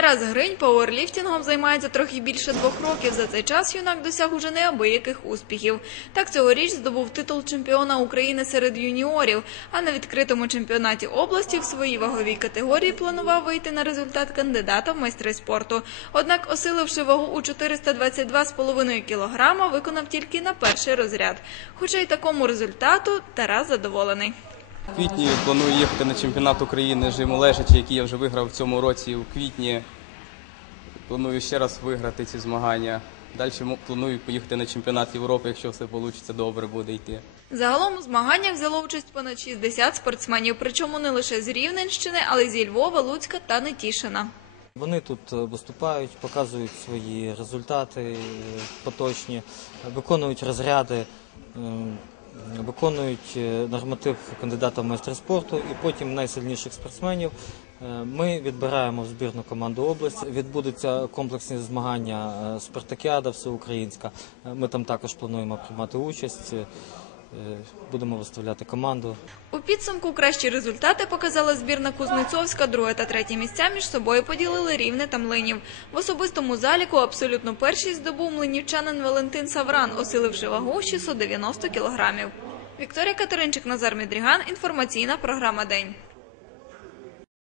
Тарас Гринь пауерліфтингом займається трохи більше двох років. За цей час юнак досяг уже неабияких успіхів. Так цьогоріч здобув титул чемпіона України серед юніорів, а на відкритому чемпіонаті області в своїй ваговій категорії планував вийти на результат кандидата в майстри спорту. Однак, осиливши вагу у 422,5 кілограма, виконав тільки на перший розряд. Хоча й такому результату Тарас задоволений. В квітні планую їхати на чемпіонат України жиму лежачі, який я вже виграв в цьому році. У квітні планую ще раз виграти ці змагання. Далі планую поїхати на чемпіонат Європи, якщо все вийде, добре буде йти. Загалом у змаганнях взяло участь понад 60 спортсменів, причому не лише з Рівненщини, але й зі Львова, Луцька та Нетішина. Вони тут е, виступають, показують свої результати е, поточні, виконують розряди, е, виконують е, норматив кандидата в майстер спорту і потім найсильніших спортсменів. е, Ми відбираємо в збірну команду області. Відбудуться комплексні змагання е, Спартакіада всеукраїнська. Е, Ми там також плануємо приймати участь. е, е, Будемо виставляти команду. У підсумку кращі результати показала збірна Кузнецовська, друге та третє місця між собою поділили Рівне та Млинів. В особистому заліку абсолютну першість здобув млинівчанин Валентин Савран, осиливши вагу 690 кілограмів. Вікторія Катеринчик, Назар Мідріган. Інформаційна програма День.